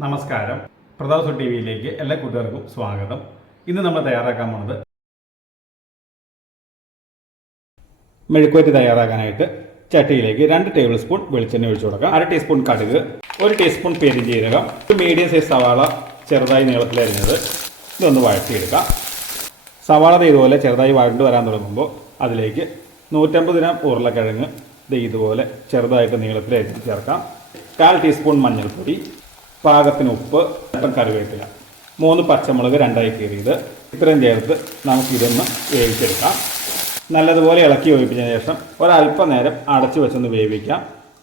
നമസ്കാരം. പ്രതാപ് ടി വിയിലേക്ക് എല്ലാ കൂട്ടുകാർക്കും സ്വാഗതം. ഇന്ന് നമ്മൾ തയ്യാറാക്കാൻ പോണത് മെഴുക്കുവറ്റി തയ്യാറാക്കാനായിട്ട് ചട്ടിയിലേക്ക് രണ്ട് ടേബിൾ സ്പൂൺ വെളിച്ചെണ്ണ ഒഴിച്ചു കൊടുക്കാം. അര ടീസ്പൂൺ കടുക് ഒരു ടീസ്പൂൺ പെരിഞ്ജീരകം ഒരു മീഡിയം സൈസ് സവാള ചെറുതായി നീളത്തിലരിഞ്ഞത് ഇതൊന്ന് വഴറ്റിയെടുക്കാം. സവാള ഇതുപോലെ ചെറുതായി വഴണ്ടു വരാൻ തുടങ്ങുമ്പോൾ അതിലേക്ക് നൂറ്റമ്പത് ഗ്രാം ഉരുളക്കിഴങ്ങ് ദേ ഇതുപോലെ ചെറുതായിട്ട് നീളത്തിൽ അരിഞ്ഞ് ചേർക്കാം. കാൽ ടീസ്പൂൺ മഞ്ഞൾപ്പൊടി പാകത്തിന് ഉപ്പ് അല്പം കറിവേപ്പില. മൂന്ന് പച്ചമുളക് രണ്ടായി കീറിയത്. ഇത്രയും ചേർത്ത് നമുക്ക് ഇതൊന്ന് വേവിച്ചെടുക്കാം. നല്ലതുപോലെ ഇളക്കി വേവിപ്പിച്ചതിന് ശേഷം ഒരല്പനേരം അടച്ചു വെച്ചൊന്ന് വേവിക്കാം.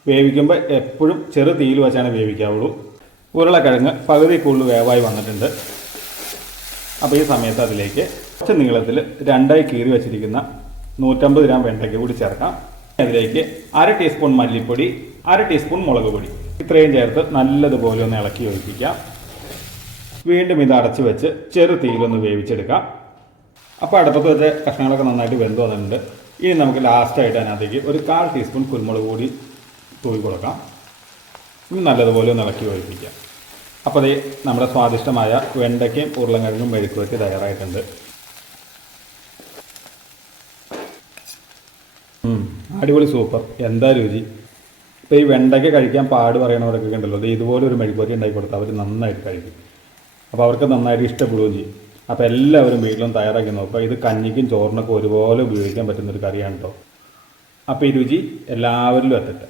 വേവിക്കുമ്പോൾ എപ്പോഴും ചെറു തീയിൽ വെച്ചാണ് വേവിക്കാവുള്ളൂ. ഉരുളക്കിഴങ്ങ് പകുതി കൂടുതൽ വേവായി വന്നിട്ടുണ്ട്. അപ്പോൾ ഈ സമയത്ത് അതിലേക്ക് കുറച്ച് നീളത്തിൽ രണ്ടായി കീറി വെച്ചിരിക്കുന്ന നൂറ്റമ്പത് ഗ്രാം വെണ്ടയ്ക്ക കൂടി ചേർക്കാം. അതിലേക്ക് അര ടീസ്പൂൺ മല്ലിപ്പൊടി അര ടീസ്പൂൺ മുളക് പൊടി. ഇത്രയും ചേർത്ത് നല്ലതുപോലെ ഒന്ന് ഇളക്കി യോജിപ്പിക്കാം വീണ്ടും ഇത് അടച്ചു വെച്ച് ചെറു തീയിലൊന്ന് വേവിച്ചെടുക്കാം. അപ്പോൾ അടുപ്പത്ത് വെച്ച കഷ്ണങ്ങളൊക്കെ നന്നായിട്ട് വെന്ത് വന്നിട്ടുണ്ട്. ഇനി നമുക്ക് ലാസ്റ്റായിട്ട് അതിനകത്തേക്ക് ഒരു കാൽ ടീസ്പൂൺ കുരുമുളക് കൂടി തൂവി കൊടുക്കാം. നല്ലതുപോലെ ഒന്ന് ഇളക്കി യോജിപ്പിക്കാം അപ്പോൾ അതേ നമ്മുടെ സ്വാദിഷ്ടമായ വെണ്ടയ്ക്കയും ഉരുളക്കിഴങ്ങും മെഴുക്കുവരട്ടി തയ്യാറായിട്ടുണ്ട്. അടിപൊളി സൂപ്പർ. എന്താ രുചി? ഇപ്പോൾ ഈ വെണ്ടയ്ക്ക് കഴിക്കാൻ പാട് പറയണവരൊക്കെ ഉണ്ടല്ലോ. ഇതുപോലെ ഒരു മെഴുക്കുവരട്ടി ഉണ്ടാക്കി കൊടുത്താൽ അവർ നന്നായിട്ട് കഴിക്കും. അപ്പോൾ അവർക്ക് നന്നായിട്ട് ഇഷ്ടപ്പെടുകയും ചെയ്യും. അപ്പോൾ എല്ലാവരും വീട്ടിലും തയ്യാറാക്കി നോക്കുക. ഇത് കഞ്ഞിക്കും ചോറിനൊക്കെ ഒരുപോലെ ഉപയോഗിക്കാൻ പറ്റുന്ന ഒരു കറിയാണ് കേട്ടോ അപ്പോൾ ഈ രുചി എല്ലാവരിലും എത്തട്ടെ.